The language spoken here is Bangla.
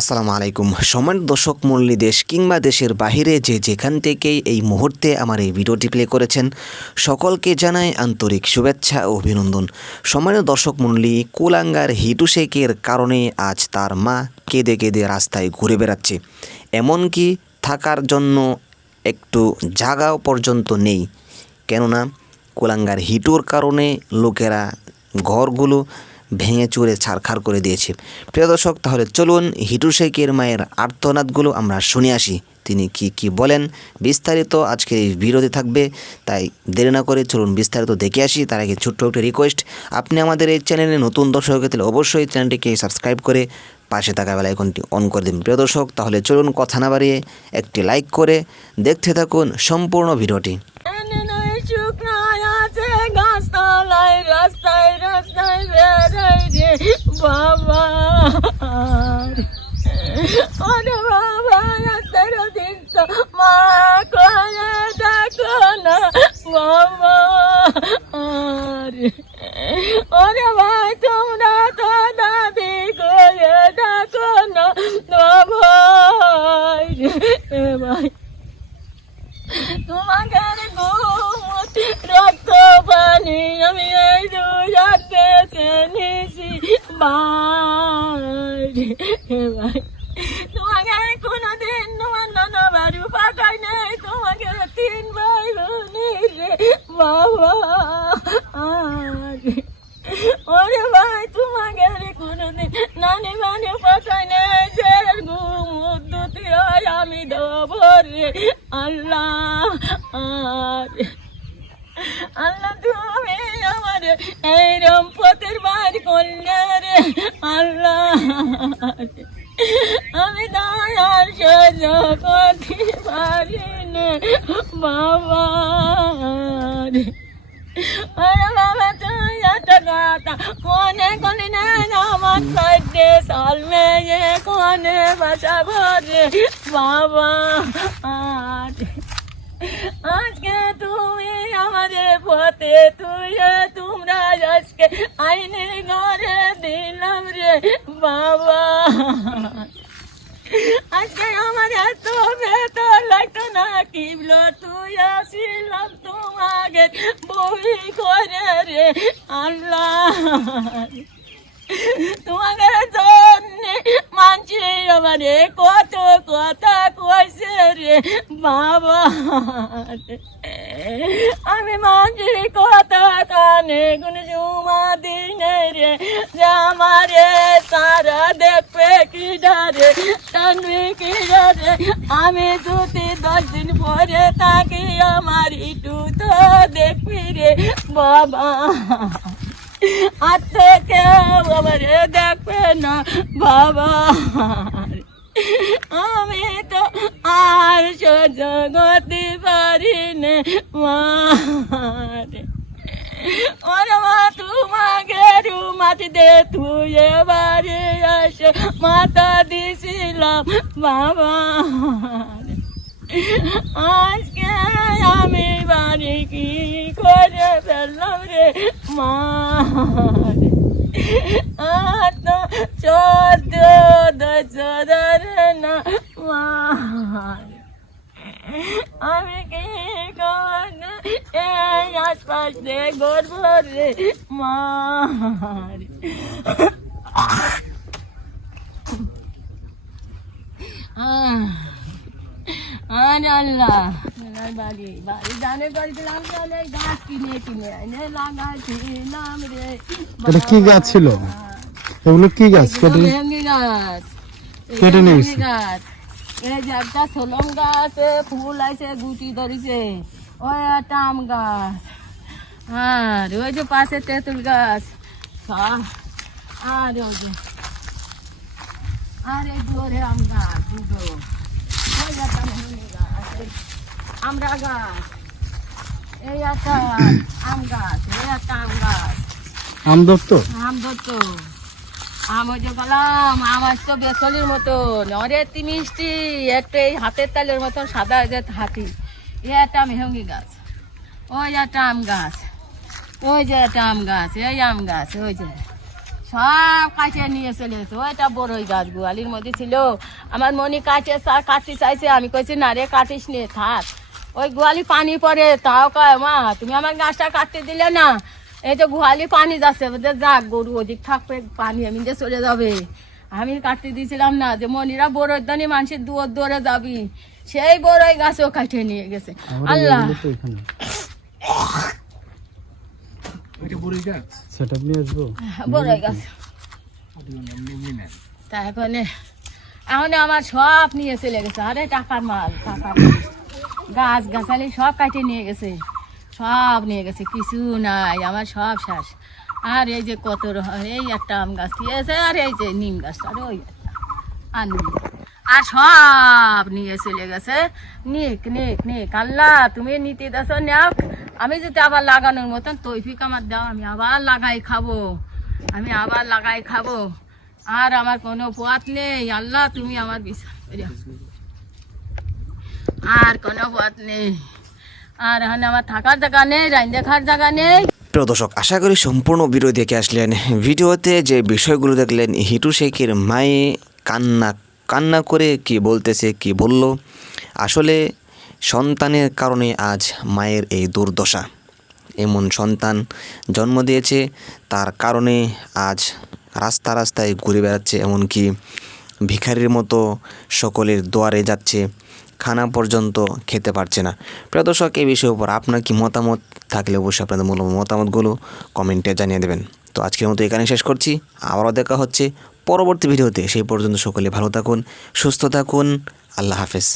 আসসালামু আলাইকুম। সমান দর্শক মল্লী দেশ কিংবা দেশের বাহিরে যে যেখান থেকেই এই মুহূর্তে আমার এই ভিডিওটি প্লে করেছেন, সকলকে জানাই আন্তরিক শুভেচ্ছা ও অভিনন্দন। সম্মানিত দর্শক মণ্ডলী কুলাঙ্গার হিটু শেখের কারণে আজ তার মা কেঁদে কেঁদে রাস্তায় ঘুরে বেড়াচ্ছে। এমনকি থাকার জন্য একটু জাগাও পর্যন্ত নেই। কেননা, কুলাঙ্গার হিটুর কারণে লোকেরা ঘরগুলো ভেঙে চুরে ছারখার করে দিয়েছে। প্রিয় দর্শক, তাহলে চলুন হিটু শেখের মায়ের আর্তনাদগুলো আমরা শুনে আসি। তিনি কি কি বলেন? বিস্তারিত আজকের এই বিরতি থাকবে, তাই দেরি না করে চলুন বিস্তারিত দেখে আসি। তার আগে ছোট্ট একটা রিকোয়েস্ট আপনি আমাদের এই চ্যানেলে নতুন দর্শক হয়ে তাহলে অবশ্যই চ্যানেলটিকে সাবস্ক্রাইব করে পাশে থাকা বেলা আইকনটি অন করে দিন। প্রিয় দর্শক, তাহলে চলুন কথা না বাড়িয়ে একটি লাইক করে দেখতে থাকুন সম্পূর্ণ ভিডিওটি। বাবা। ওরে বাবা রাস্তার দিন তো মা কয়ে দেখো না বাবা। ওরে ভাই, তোমরা তো দাদি করে দেখো না ভাই। ভাই তোমাকে রক্ত পানি আমি এই দুজাতে নিছি বাড়ি ভাই তোমাকে কোনোদিন তোমার নানা বাড়ি পাঠাই নেই। তোমাকে তিন ভাই রে বাবা। ওরে ভাই, তোমাকে কোনোদিন নানি বানি পাঠাই নেই। যে ঘুম দুটি হয় আমি দেবো রে। আল্লাহ, আরে। আল্লাহ, তুমি আমার এই রম্পতের বার করলে। আল্লাহ আমি দয়ার সহ্য করতে পারি না বাবা। আরে বাবা, তুই এত কথা, কোনে কোনে না আমার সাইডে সাল মেয়ে কোনে বাসা ভরে বাবা আজকে আমাদের পথে তুই তোমরা আজকে আইনে ঘরে দিলাম রে বাবা। আজকে আমার এত বেতন লাগতো না, কিবল তুই আসিলাম তোমাকে বই করে রে আল্লাহ। তোমাকে জন্য মানছি আমারে কত কথা কইছে রে বাবা আমি মানছি কথা কানে কোন জুমা দিনে রে আমারে সারা দেখবে কি ডারে টানবে কি ডারে আমি যদি দশ দিন পরে থাকি আমার ইটু তো দেখবি রে বাবা আর আমারে দেখবে না, বাবা। আমি তো আর সহ্য করতে পারি না ওরে মা তোমাকে মাটি দে তুই এবারে আসে মাথা দিছিলাম বাবা। আজকে আমি বাড়ি কি করে ফেললাম রে, মা? আত চোদ্দ দশর না মা আমি কি কর এই আশপাশ রে গর্ব রে মা আহ আরে আল্লাহ বাড়ি বাড়ি জানে করেছিলাম চলে গাছ কিনে কিনে এনে লাগাইছিলাম রে। এটা কি গাছ ছিল? এগুলো কি গাছ? কেটে ভেঙ্গি গাছ। কেটে নিয়ে গাছ। এই যে একটা সোলম গাছ ফুল আছে গুটি ধরেছে। ওই একটা আম গাছ। আর ওই যে পাশে তেঁতুল গাছ। আর ওই যে আর এই জোরে আম গাছ দুটো। ওই একটা ভেঙ্গি গাছ। আমরা গাছ এই একটা আম গাছ এই একটা আম গাছ। আম আম ধরতো আম ওই যে গেলাম আম আসতো বেসলির মতন। অরে এতি মিষ্টি একটু এই হাতের তালের মতন সাদা যে হাতি। এ একটা মেহঙ্গি গাছ ওই একটা আম গাছ ওই যে একটা আম গাছ এই আম গাছ ওই যে। সব কাছে নিয়ে চলে গেছে ওইটা বড়ই গাছ গোয়ালির মধ্যে ছিল। আমার মনি কাটে চা- কাটতে চাইছে আমি কইছি না রে কাটিস নে থাক। ওই গোয়ালি পানি পরে তাও কয় মা তুমি আমার গাছটা কাটতে দিলে না। এই তো গোয়ালি পানি যাচ্ছে যাক গরু ওদিক থাকবে পানি আমি যে চলে যাবে। আমি কাটতে দিয়েছিলাম না যে মনিরা বড়োর দানি মানুষের দুয়ার দৌড়ে যাবি। সেই বড়ই গাছও কাটে নিয়ে গেছে। আল্লাহ। তো এখানে সেটা নিয়ে আসব। বড়ই গাছ। তা এখন এখন আমার সব নিয়ে চলে গেছে। আরে টাকার মাল টাকার মাল। গাছ গাছালি সব কাটে নিয়ে গেছে। সব নিয়ে গেছে কিছু নাই আমার সব শেষ। আর এই যে কত এই একটা আম গাছ দিয়েছে আর এই যে নিম গাছটা আর ওই আর নিম। আর সব নিয়ে চলে গেছে। নিক নিক নিক। আল্লাহ তুমি নীতি দাস নাও আমি যদি আবার লাগানোর মতন তৈফিক আমার দাও, আমি আবার লাগাই খাব। আমি আবার লাগাই খাব। আর আমার কোনো পথ নেই। আল্লাহ, তুমি আমার বিশ্বাস। আর কোনো পথ নেই। আর এখানে আমার থাকার জায়গা নেই, রাইন দেখার জায়গা নেই। প্রিয় দর্শক, আশা করি সম্পূর্ণ ভিডিও দেখে আসলেন। ভিডিওতে যে বিষয়গুলো দেখলেন, হিটু শেখের মায়ে কান্না কান্না করে কি বলতেছে, কি বলল? আসলে সন্তানের কারণে আজ মায়ের এই দুর্দশা। এমন সন্তান জন্ম দিয়েছে, তার কারণে আজ রাস্তা রাস্তায় ঘুরে বেড়াচ্ছে, এমনকি ভিখারির মতো সকলের দুয়ারে যাচ্ছে, খানা পর্যন্ত খেতে পারছে না। প্রিয় দর্শক, এই বিষয়ের উপর আপনার কি মতামত থাকলে অবশ্যই আপনাদের মূল মতামতগুলো কমেন্টে জানিয়ে দেবেন। তো আজকের মতো এখানে শেষ করছি। আবারও দেখা হচ্ছে পরবর্তী ভিডিওতে। সেই পর্যন্ত সকলে ভালো থাকুন, সুস্থ থাকুন। আল্লাহ হাফেজ।